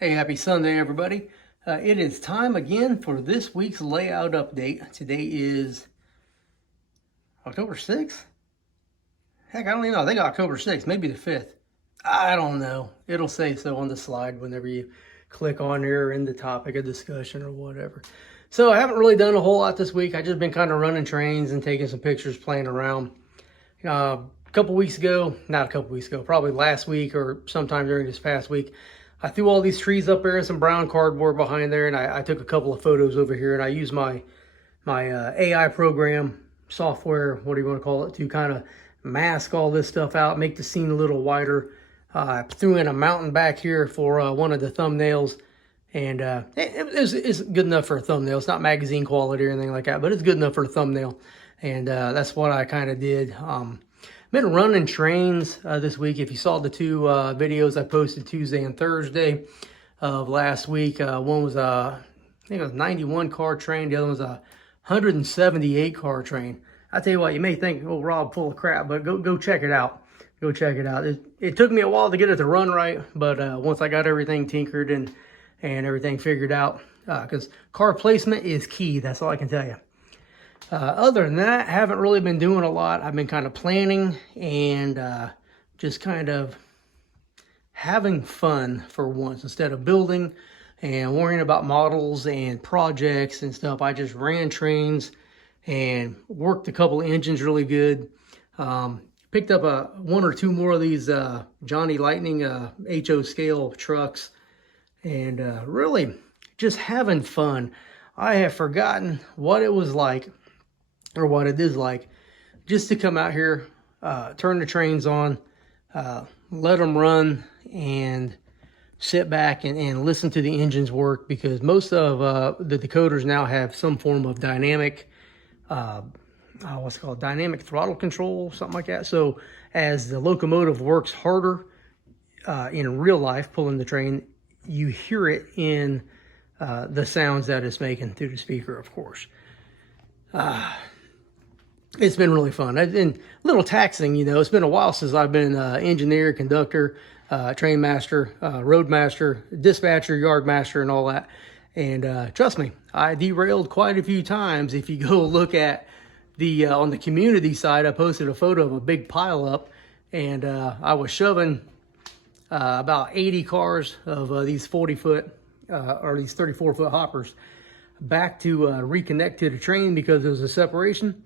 Hey, happy Sunday, everybody. It is time again for this week's layout update. Today is October 6th? Heck, I don't even know. I think October 6th, maybe the 5th. I don't know. It'll say so on the slide whenever you click on there in the topic of discussion or whatever. So I haven't really done a whole lot this week. I just been kind of running trains and taking some pictures, playing around. A couple weeks ago, not a couple weeks ago, probably last week or sometime during this past week, I threw all these trees up there and some brown cardboard behind there, and I took a couple of photos over here, and I used my AI program, software, what do you want to call it, to kind of mask all this stuff out, make the scene a little wider. I threw in a mountain back here for one of the thumbnails, and it's good enough for a thumbnail. It's not magazine quality or anything like that, but it's good enough for a thumbnail, and that's what I kind of did. Been running trains this week. If you saw the two videos I posted Tuesday and Thursday of last week, one was I think it was a 91 car train. The other was a 178 car train. I tell you what, you may think, oh, Rob, full of crap, but go check it out. Go check it out. It took me a while to get it to run right, but once I got everything tinkered and everything figured out, because car placement is key. That's all I can tell you. Other than that, haven't really been doing a lot. I've been kind of planning and just kind of having fun for once. Instead of building and worrying about models and projects and stuff, I just ran trains and worked a couple of engines really good. Picked up one or two more of these Johnny Lightning HO scale trucks, and really just having fun. I have forgotten what it was like, or what it is like, just to come out here, turn the trains on, let them run, and sit back and listen to the engines work, because most of the decoders now have some form of dynamic, what's it called, dynamic throttle control, something like that. So as the locomotive works harder in real life, pulling the train, you hear it in the sounds that it's making through the speaker, of course. It's been really fun. It's been a little taxing, you know. It's been a while since I've been engineer, conductor, train master, road master, dispatcher, yard master, and all that. And trust me, I derailed quite a few times. If you go look at the on the community side, I posted a photo of a big pile up, and I was shoving about 80 cars of these 40-foot or these 34-foot hoppers back to reconnect to the train because there was a separation.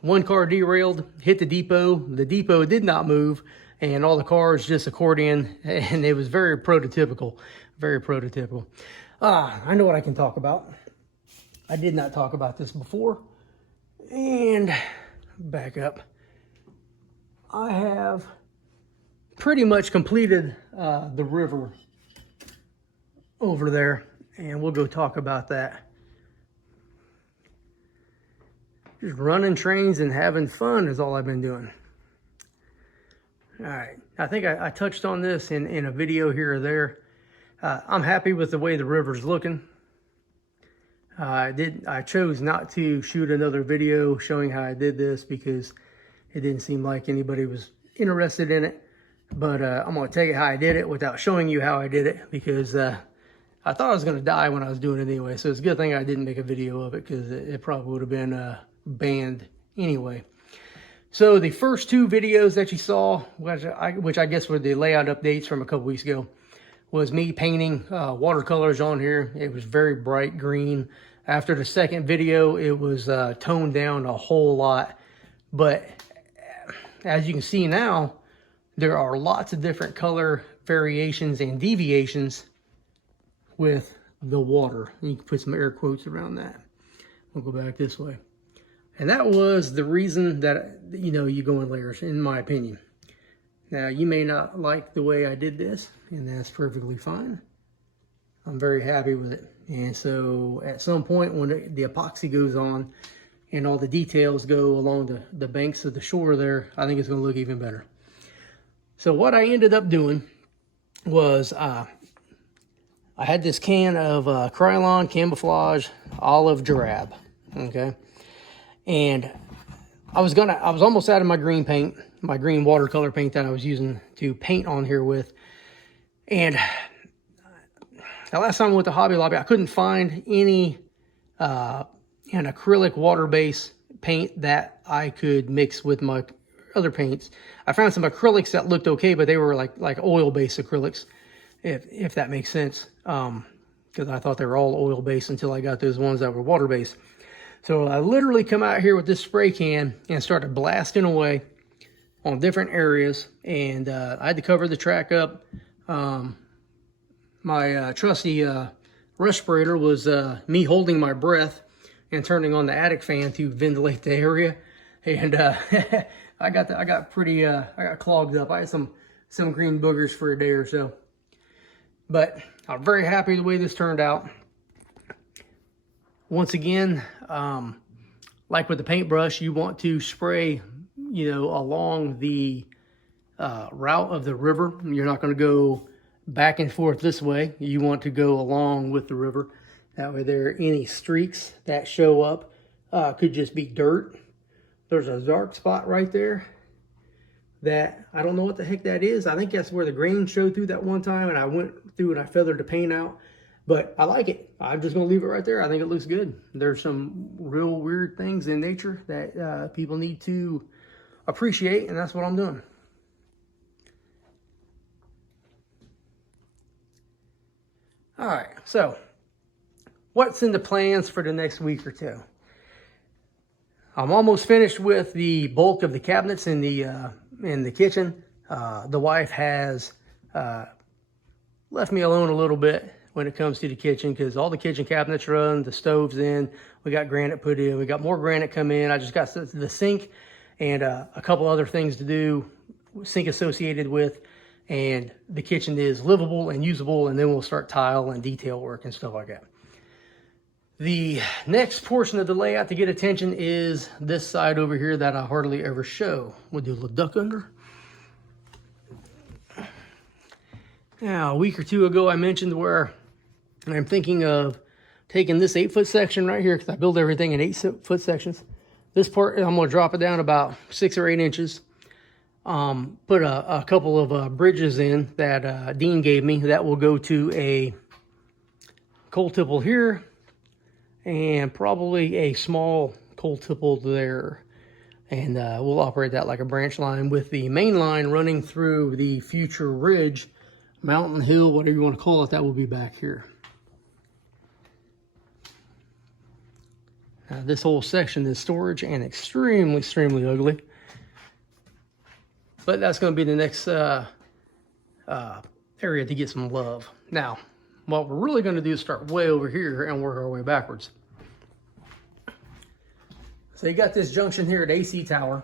One car derailed, hit the depot. The depot did not move, and all the cars just accordion, and it was very prototypical, very prototypical. I know what I can talk about. I did not talk about this before. And back up. I have pretty much completed the river over there, and we'll go talk about that. Just running trains and having fun is all I've been doing. All right, I think I touched on this in a video here or there. I'm happy with the way the river's looking. I chose not to shoot another video showing how I did this because it didn't seem like anybody was interested in it. But I'm going to tell you how I did it without showing you how I did it, because I thought I was going to die when I was doing it anyway. So it's a good thing I didn't make a video of it, because it probably would have been banned anyway. So the first two videos that you saw, which I guess were the layout updates from a couple weeks ago, was me painting watercolors on here. It was very bright green. After the second video, it was toned down a whole lot. But as you can see now, there are lots of different color variations and deviations with the water. You can put some air quotes around that. We'll go back this way. And that was the reason that, you know, you go in layers, in my opinion. Now, you may not like the way I did this, and that's perfectly fine. I'm very happy with it. And so at some point when the epoxy goes on and all the details go along the banks of the shore there, I think it's going to look even better. So what I ended up doing was I had this can of Krylon Camouflage Olive Drab, okay? And I was almost out of my green paint, my green watercolor paint that I was using to paint on here with. And Now, last time I went to Hobby Lobby, I couldn't find any an acrylic water-based paint that I could mix with my other paints. I found some acrylics that looked okay, but they were like oil-based acrylics, if that makes sense. Because I thought they were all oil-based until I got those ones that were water-based. So I literally come out here with this spray can and started blasting away on different areas, and I had to cover the track up. My trusty respirator was me holding my breath and turning on the attic fan to ventilate the area, and I got clogged up. I had some green boogers for a day or so, but I'm very happy the way this turned out. Once again, like with the paintbrush, you want to spray, along the route of the river. You're not going to go back and forth this way. You want to go along with the river. That way there any streaks that show up could just be dirt. There's a dark spot right there that I don't know what the heck that is. I think that's where the grain showed through that one time, and I went through and I feathered the paint out. But I like it. I'm just going to leave it right there. I think it looks good. There's some real weird things in nature that people need to appreciate, and that's what I'm doing. All right, so what's in the plans for the next week or two? I'm almost finished with the bulk of the cabinets in the kitchen. The wife has left me alone a little bit when it comes to the kitchen, because all the kitchen cabinets run, the stove's in, we got granite put in, we got more granite come in. I just got the sink and a couple other things to do, sink associated with, and the kitchen is livable and usable, and then we'll start tile and detail work and stuff like that. The next portion of the layout to get attention is this side over here that I hardly ever show. We'll do a little duck under. Now, a week or two ago, I mentioned where I'm thinking of taking this 8-foot section right here, because I build everything in 8-foot sections. This part, I'm going to drop it down about 6 or 8 inches. Put a couple of bridges in that Dean gave me that will go to a coal tipple here, and probably a small coal tipple there. And we'll operate that like a branch line, with the main line running through the future ridge, mountain, hill, whatever you want to call it, that will be back here. This whole section is storage and extremely ugly. But that's going to be the next area to get some love. Now, what we're really going to do is start way over here and work our way backwards. So you got this junction here at AC Tower.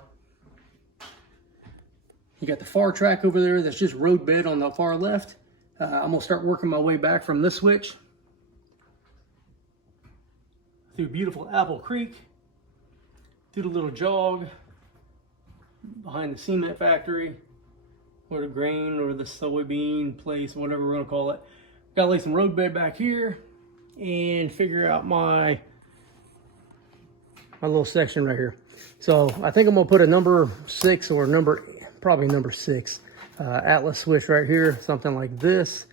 You got the far track over there that's just road bed on the far left. I'm going to start working my way back from this switch through beautiful Apple Creek, through the little jog behind the cement factory, or the grain or the soybean place, whatever we're going to call it. Got to lay some road bed back here and figure out my little section right here. So I think I'm going to put a number 6 or probably number 6 Atlas switch right here, something like this.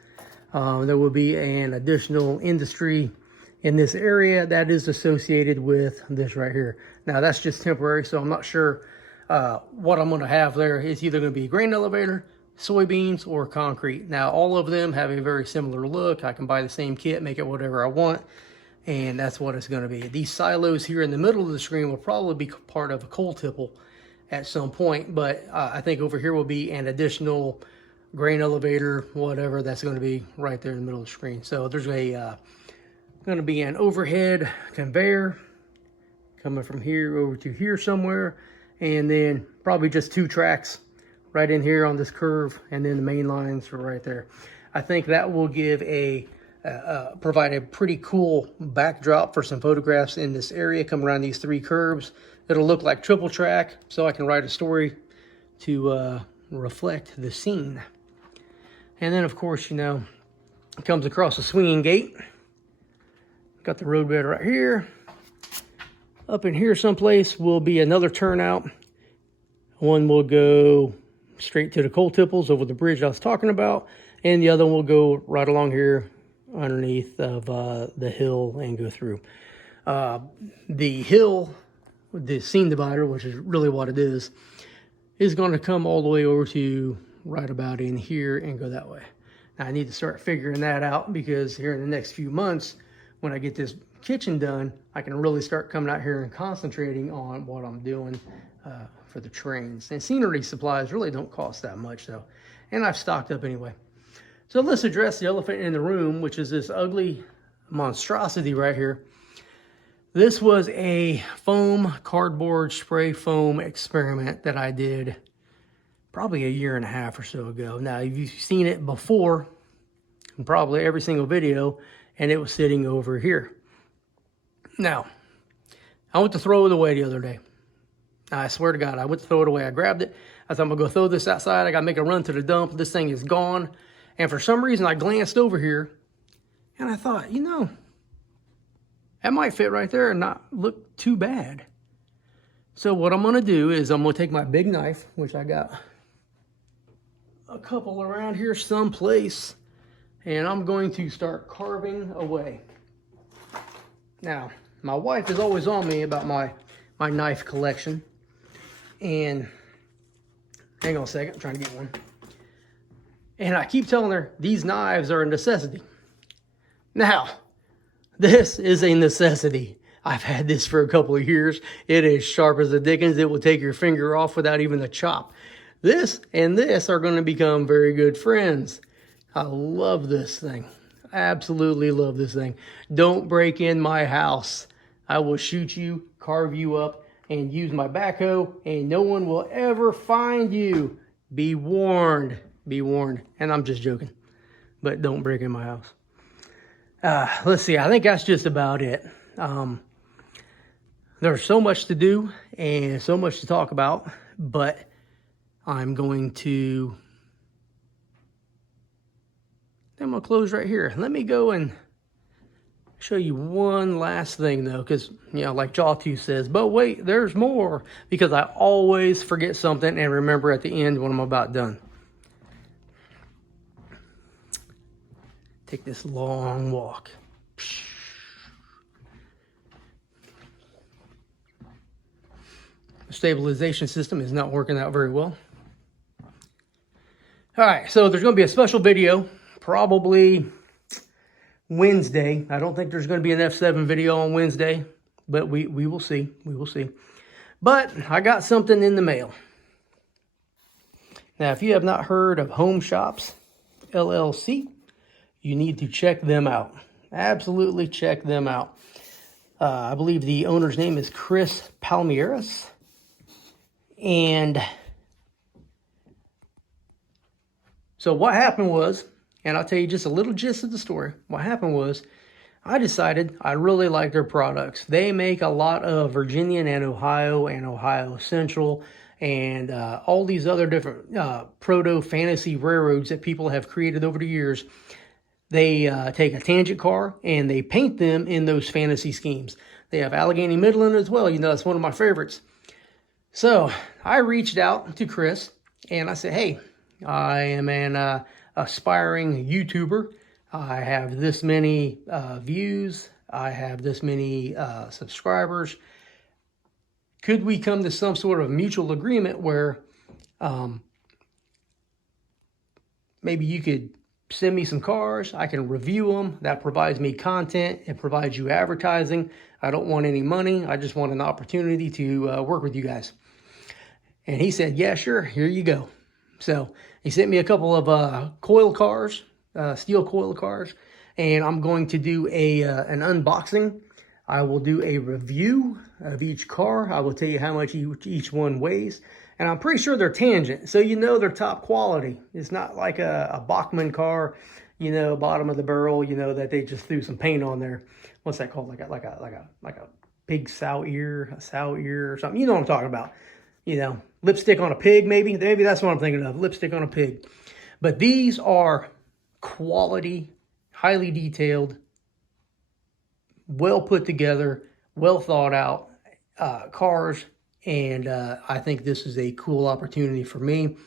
There will be an additional industry in this area that is associated with this right here. Now that's just temporary, so I'm not sure what I'm going to have there. It's either going to be grain elevator, soybeans, or concrete. Now all of them have a very similar look. I can buy the same kit, make it whatever I want, and that's what it's going to be. These silos here in the middle of the screen will probably be part of a coal tipple at some point, but I think over here will be an additional grain elevator, whatever, that's going to be right there in the middle of the screen. So there's going to be an overhead conveyor coming from here over to here somewhere, and then probably just 2 tracks right in here on this curve, and then the main lines are right there. I think that will give provide a pretty cool backdrop for some photographs in this area. Come around these 3 curves. It'll look like triple track, so I can write a story to reflect the scene. And then, of course, it comes across a swinging gate. Got the roadbed right here. Up in here someplace will be another turnout. One will go straight to the coal tipples over the bridge I was talking about, and the other one will go right along here underneath of the hill and go through. The hill, the seam divider, which is really what it is going to come all the way over to right about in here and go that way. Now I need to start figuring that out, because here in the next few months, when I get this kitchen done, I can really start coming out here and concentrating on what I'm doing for the trains. And scenery supplies really don't cost that much though. And I've stocked up anyway. So let's address the elephant in the room, which is this ugly monstrosity right here. This was a foam, cardboard, spray foam experiment that I did probably a year and a half or so ago. Now, you've seen it before, in probably every single video, and it was sitting over here. Now, I went to throw it away the other day. I swear to God, I went to throw it away. I grabbed it. I thought, I'm going to go throw this outside. I got to make a run to the dump. This thing is gone. And for some reason, I glanced over here, and I thought, you know, that might fit right there and not look too bad. So what I'm going to do is I'm going to take my big knife, which I got a couple around here someplace, and I'm going to start carving away. Now, my wife is always on me about my knife collection. And hang on a second, I'm trying to get one. And I keep telling her these knives are a necessity. Now, this is a necessity. I've had this for a couple of years. It is sharp as the dickens. It will take your finger off without even a chop. This and this are going to become very good friends. I love this thing. Absolutely love this thing. Don't break in my house. I will shoot you, carve you up, and use my backhoe, and no one will ever find you. Be warned. Be warned. And I'm just joking. But don't break in my house. Let's see. I think that's just about it. There's so much to do and so much to talk about, but I'm going to close right here. Let me go and show you one last thing though, because, you know, like Jawtooth says, but wait, there's more, because I always forget something and remember at the end when I'm about done. Take this long walk. The stabilization system is not working out very well. All right, so there's going to be a special video, probably Wednesday. I don't think there's going to be an F7 video on Wednesday, but we will see. We will see. But I got something in the mail. Now, if you have not heard of Home Shops LLC, you need to check them out. Absolutely check them out. I believe the owner's name is Chris Palmieras. And so what happened was, and I'll tell you just a little gist of the story. What happened was, I decided I really like their products. They make a lot of Virginia and Ohio Central, and all these other different proto-fantasy railroads that people have created over the years. They take a tangent car and they paint them in those fantasy schemes. They have Allegheny Midland as well. You know, that's one of my favorites. So I reached out to Chris and I said, hey, I am an aspiring YouTuber. I have this many views. I have this many subscribers. Could we come to some sort of mutual agreement where maybe you could send me some cars, I can review them, that provides me content, it provides you advertising. I don't want any money, I just want an opportunity to work with you guys. And he said, yeah, sure, here you go. So he sent me a couple of coil cars, steel coil cars, and I'm going to do an unboxing. I will do a review of each car. I will tell you how much each one weighs. And I'm pretty sure they're tangent, so you know they're top quality. It's not like a Bachmann car, you know, bottom of the barrel, you know, that they just threw some paint on there. What's that called? Like a pig sow ear, or something. You know what I'm talking about. You know, lipstick on a pig, maybe. Maybe that's what I'm thinking of, lipstick on a pig. But these are quality, highly detailed, well put together, well thought out cars. And I think this is a cool opportunity for me.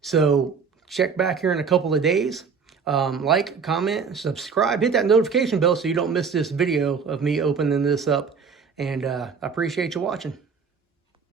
So check back here in a couple of days. Like, comment, subscribe, hit that notification bell so you don't miss this video of me opening this up. And I appreciate you watching.